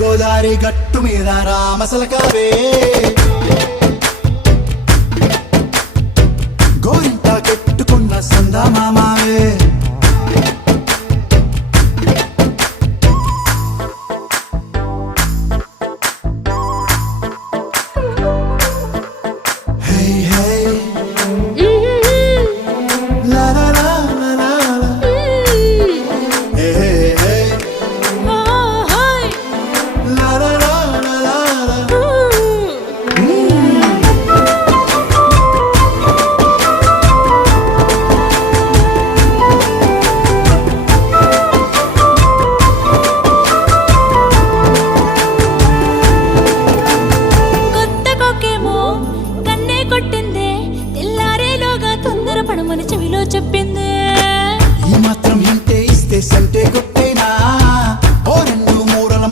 గోదారి గట్టు మీద రామసలకావే గోరింట కెట్టుకున్న సందా మామావే Hey, hey. मन